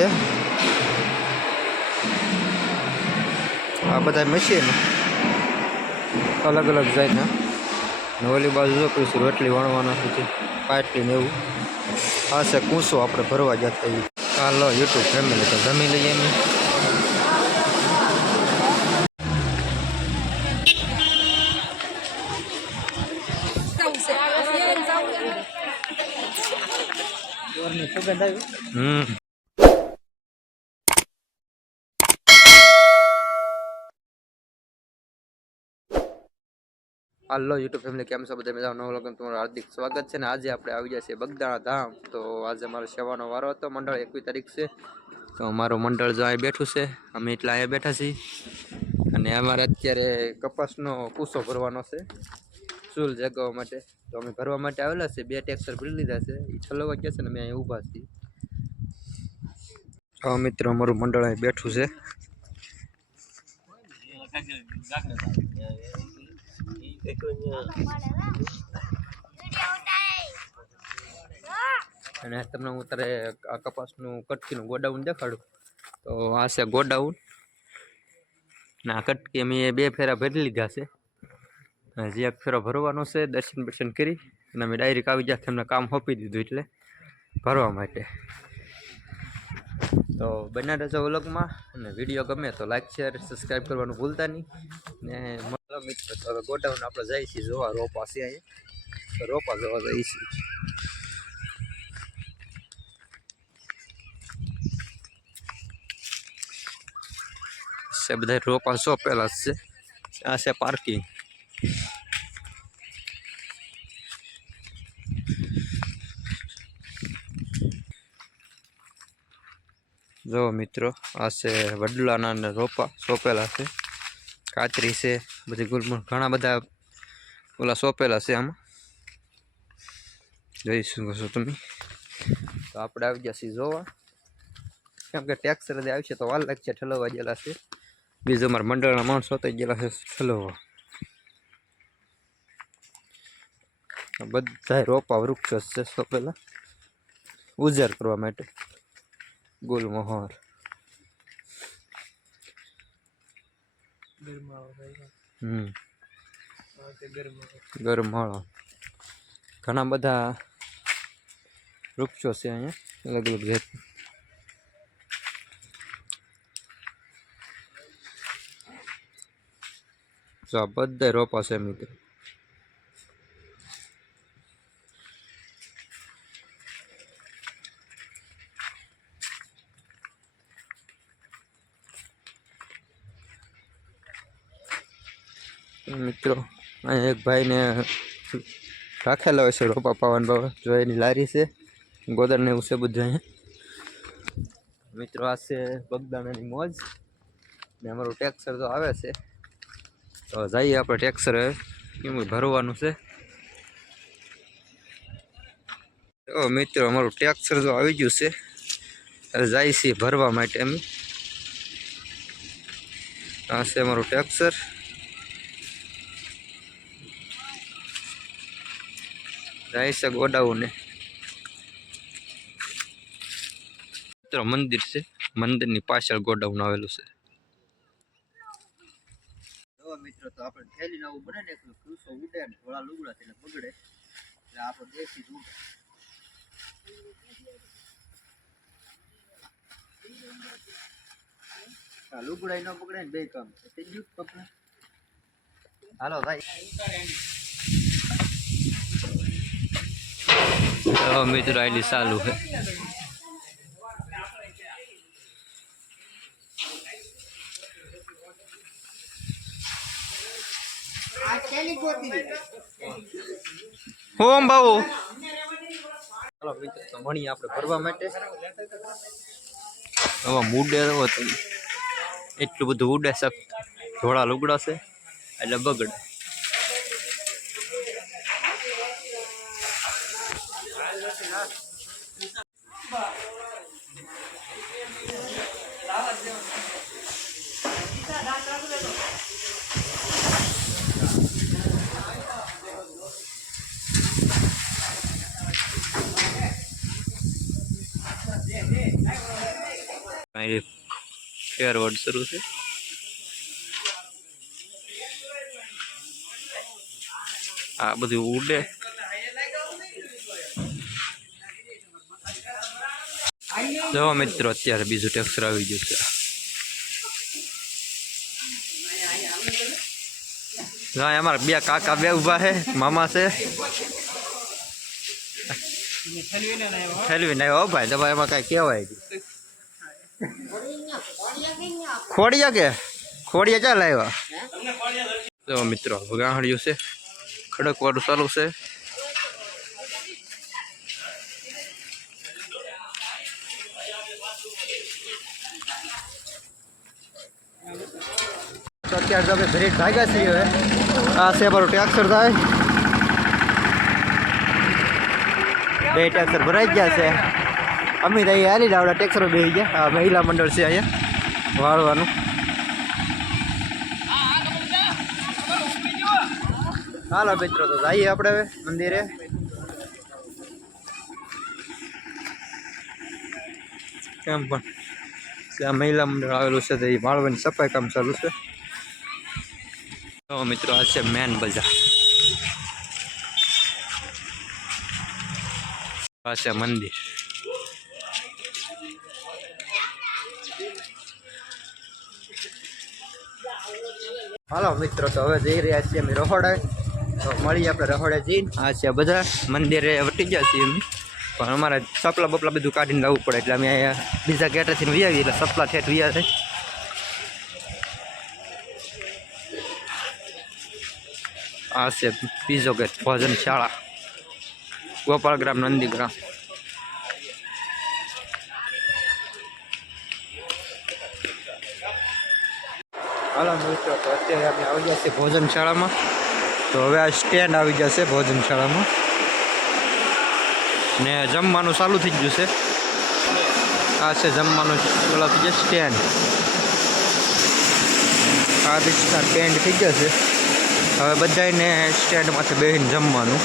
છે. આ બધા મશીન અલગ અલગ જાતના. ને ઓલી બાજુ જો પછી રોટલી વણવાના સુધી પાટલી ને એવું. આ છે કૂંસો આપણે ભરવા જતા એ હાલો યુટ્યુબ ફેમિલી તો જમી લઈએ એમ. હમ. હાલો, યુટ્યુબ ફેમિલી કેમ છો? બધા મજા નવો લગ્ન તમારું હાર્દિક સ્વાગત છે ને આજે આપણે આવી ગયા છીએ બગદાણા ધામ તો આજે મારો સેવાનો વારો હતો, મંડળ એકવીસ તારીખ છે. તો અમારું મંડળ જો અહીં બેઠું છે, અમે એટલા અહીંયા બેઠા છીએ. અને અમારે અત્યારે કપાસનો કૂસો ભરવાનો છે, ચૂલ જગાવવા માટે. તો અમે ભરવા માટે આવેલા છે બે ટેક્સર ભરી લીધા છે એ છલવા ગયા છે ને અમે અહીં ઊભા છીએ. હા, મિત્રો, અમારું મંડળ અહીં બેઠું છે. અને તમને હું તારે આ કપાસનું કટકીનું ગોડાઉન દેખાડું. તો આ છે ગોડાઉન. ને આ કટકી અમે બે ફેરા ભરી લીધા છે. હજી એક ફેરો ભરવાનો છે, દર્શન બર્શન કરી. અને અમે ડાયરેક્ટ આવી ગયા એમને કામ સોંપી દીધું એટલે ભરવા માટે. તો બન્યા રહેજો વ્લોગમાં. અને વીડિયો ગમે તો લાઈક શેર સબસ્ક્રાઈબ કરવાનું ભૂલતા નહીં. ને મળો મિત્રો તો હવે ગોડાઉન આપણે જઈએ છીએ જોવા રોપા છે અહીંયા. તો રોપા જોવા જઈએ છીએ છે બધા રોપા સોંપેલા જ છે? આ છે પાર્કિંગ જો મિત્રો આ છે વડલાના ને રોપા સોંપેલા છે? કાતરી છે, બધી ગુલમર ઘણા બધા ઓલા સોંપેલા છે આમાં. જોઈ શકો છો તમે? તો આપણે આવી ગયા છીએ જોવા. કેમ કે ટેક્સ રદે આવશે તો વાર લાગશે, ઠલવવા ગયેલા છે. બીજું અમારા મંડળના માણસો તો ગયેલા છે ઠલવવા. બધા રોપા વૃક્ષો છે સોંપેલા. ઉજાર કરવા માટે. ગુલમહોર હમ ગરમાળો ઘણા બધા વૃક્ષો છે અહીંયા અલગ અલગ જાત જો આ બધા રોપા છે મિત્રો મિત્રો, અહીંયા એક ભાઈને રાખેલા હોય છે રોપા પાવન બાબા જો એની લારી છે, ગોદરને એવું છે બધું અહીંયા. મિત્રો, આ છે બગદાણાની મોજ. ને અમારું ટેક્સર તો આવે છે. તો જઈએ આપણે ટેક્સર. એમ ભરવાનું છે. તો મિત્રો, અમારું ટેક્સર તો આવી ગયું છે. જાય છે ભરવા માટે અમે આ છે અમારું ટેક્સર. છે ગોડાઉને. મિત્રો, મંદિર છે. મંદિરની પાછળ ગોડાઉન આવેલું છે. જો મિત્રો, તો આપણે થેલી નવું બને ને એટલે ઉડે ને થોડા લુગડા એટલે બગડે. એટલે આપણે દેશી દૂધ આ લુગડા ન બગડે ને બે કામ. હાલો, ભાઈ. તો મિત્રો આઈડી ચાલુ છે હોમ બાબુ ચાલો મિત્રો તો મણી આપણે ભરવા માટે હવે મૂડે એટલું બધું ઉડે સક ધોળા લુગડા છે એટલે બગડે અહીં ફેર વર્ડ શરૂ છે. આ બધું ઉડે. જો મિત્રો અત્યારે બીજું ટેક્સર આવી ગયું છે. હા, અમારા બે કાકા બે ઊભા છે, મામા છે. ઠેલવી નહીં હો ભાઈ, તમારે એમાં કાંઈ કહેવાય. ખોડિયા કે? ખોડિયા ચાલ આવ્યા જો મિત્રો ગાહડિયું છે ખડક વાળું ચાલુ છે. અત્યારે તો આપણે ઘરે ભાગ્યા છીએ હવે. આ છે મારું ટ્રેક્ટર થાય બે ટેક્સર ભરાઈ ગયા છે. અમિત અહીં હાલી આવડા ટેક્સરો બેસી ગયા. આ મહિલા મંડળ છે અહીંયા વાળવાનું. હાલો મિત્રો, તો જઈએ આપણે હવે મંદિરે. કેમ પણ? ત્યાં મહિલા મંડળ આવેલું છે તો એ વાળવાની સફાઈ કામ ચાલુ છે. તો મિત્રો આ છે મેન બજાર. આ છે મંદિર. હાલો મિત્રો તો હવે જઈ રહ્યા છીએ અમે રહોડે. તો મળીએ આપણે રહોડે જઈને. આ છે બધા મંદિરે વટી ગયા છીએ અમે. પણ અમારે સપલા બપલા બધું કાઢીને લાવવું પડે. એટલે અમે અહીંયા બીજા ગેટેથી વી આવીએ એટલે સપલા ઠેઠ વી આવે આ છે બીજો ગેટ ભોજન શાળા. ગોપાલગ્રામ નંદીગ્રામ હાલો મિત્રો, તો અત્યારે અમે આવી ગયા છીએ ભોજનશાળામાં તો હવે આ સ્ટેન્ડ આવી જશે ભોજનશાળામાં ને જમવાનું ચાલુ થઈ ગયું છે. આ છે જમવાનું ચાલુ થઈ ગયું સ્ટેન્ડ આ રીતના સ્ટેન્ડ થઈ ગયા છે. હવે બધાને સ્ટેન્ડમાંથી બેસીને જમવાનું.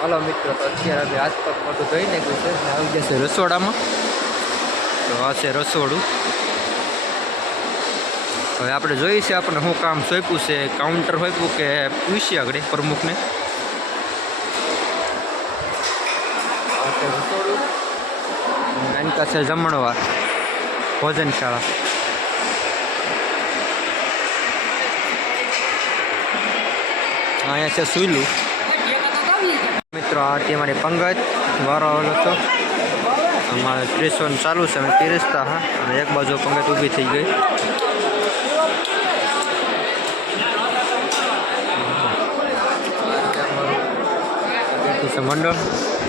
હાલો મિત્રો, તો અત્યારે હવે પગ મોટું ધોઈ નાખ્યું છે આવી જશે રસોડામાં. તો આ છે રસોડું. હવે આપણે જોઈએ છે આપણને શું કામ સોંપ્યું છે કાઉન્ટર સોંપ્યું કે પૂછીએ આગળ પ્રમુખને? આ છે જમણવાર ભોજનશાળા. અહીંયા છે સુઈલું. મિત્રો આ તે મારી પંગત. વારો આવેલો હતો અમારે ત્રીસોન ચાલુ છે અમે પીરસતા હા. અને એક બાજુ પંગત ઊભી થઈ ગઈ. બેઠું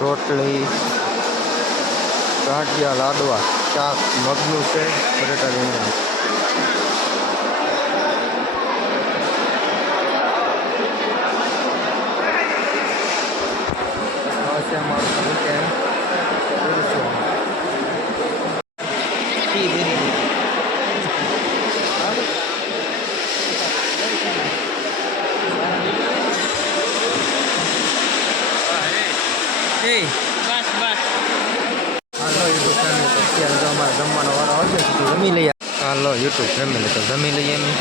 રોટલી ગાંઠિયા લાડવા શાક મગનું છે બટેટા રીંગણ. આ છે અમારું weekend. પૂરશું. ટી બેરી. Hey. હાલો યુટ્યુબ ફેમિલી તો અત્યારે તો અમારે જમવાનો વારો આવશે તો જમી લઈએ હાલો યુટ્યુબ ફેમિલી તો જમી લઈએ અમે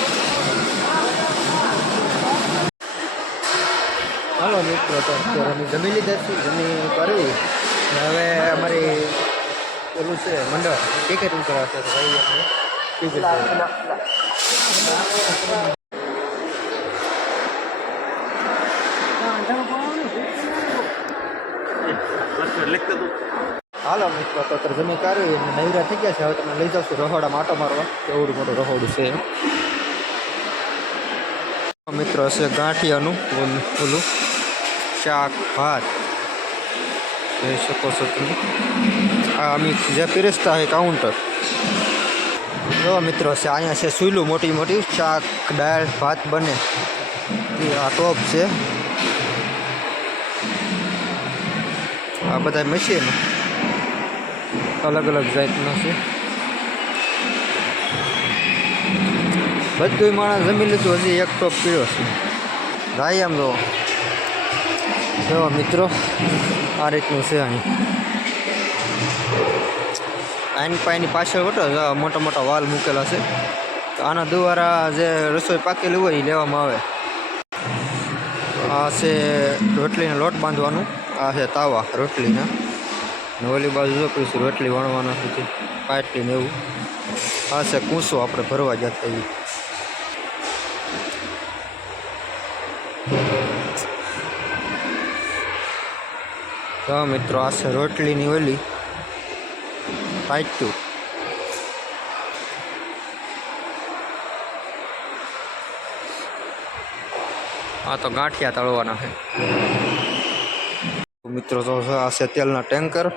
હાલો મિત્રો તો અત્યારે અમે જમી લીધા છીએ, જમી કરવી હવે અમારી પેલું છે, મંડળ, ટિકિટ ઉતરાશે તો ભાઈ આપણે હાલો મિત્રો, તો અત્યારે જમી કાઢી અને નૈરા થઈ ગયા છે. હવે તમે લઈ જાવ રહોડા માટો મારવા. એવું મોટું રહોડું છે મિત્રો, હશે ગાંઠિયાનું ઓલું. શાક, ભાત. જોઈ શકો છો તમે. આ અમે જે પીરસતા હોય કાઉન્ટર જો મિત્રો, છે, અહીંયા છે સુઈલું, મોટી મોટી શાક, દાળ, ભાત બને. આ ટોપ છે. આ બધા મશીન અલગ અલગ જાતના છે. બધું માણસ જમી લીધું, હજી એક ટોપ પીળો છે. આમ જો જો મિત્રો, આ રીતનું છે અહીં. આની પાણીની પાછળ વટો મોટા મોટા વાલ મૂકેલા છે. તો આના દ્વારા જે રસોઈ પાકેલી હોય એ લેવામાં આવે. આ છે રોટલીને લોટ બાંધવાનું. આ છે તાવા રોટલીના. ને ઓલી બાજુ જો પછી રોટલી વણવાના છે પાટલી ને એવું. આ છે કૂંસો આપણે ભરવા જતા એવી તો મિત્રો, આ છે રોટલીની ઓલી. પાટ્યું આ તો ગાંઠિયા તળવાના છે. મિત્રો તો આ છે તેલના ટેન્કર.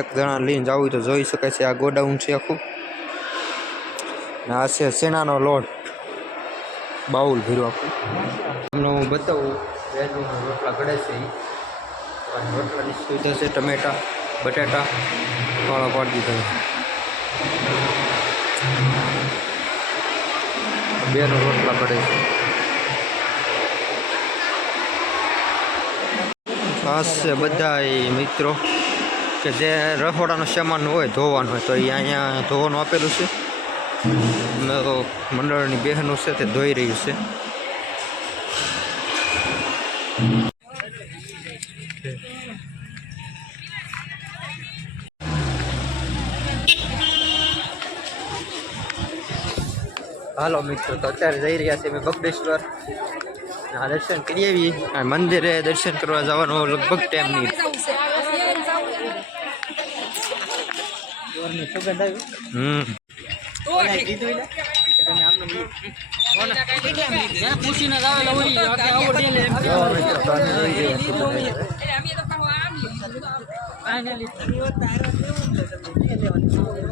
એક જણા લઈને જવું હોય તો જોઈ શકાય છે આ ગોડાઉન છે આખું. ને આ છે શેણાનો લોટ. બાઉલ ભર્યું આખું. તમને હું બતાવું વેજના રોટલા ઘડે છે ઈ. રોટલાની સુવિધા છે, ટમેટા, બટાટા કાળા પાડી દીધા છે. બેનો રોટલા પડે છે. ખાસ છે બધા મિત્રો, કે જે રસોડાનો સામાન હોય, ધોવાનું હોય, તો એ અહીંયા ધોવાનું આપેલું છે. મંડળની બહેનો છે તે ધોઈ રહ્યું છે. હાલો મિત્રો તો અત્યારે જઈ રહ્યા છે અમે બગડેશ્વર. આ દર્શન કરી આવી આ મંદિરે દર્શન કરવા જવાનો લગભગ ટાઈમ નહીં. હમ. જો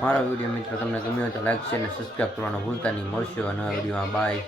મારો વીડિયો મિત્રો તમને ગમ્યો હોય તો લાઈક છે અને સબસ્ક્રાઈબ કરવાનું ભૂલતા નહીં. મળશે અને વિડીયોમાં. બાય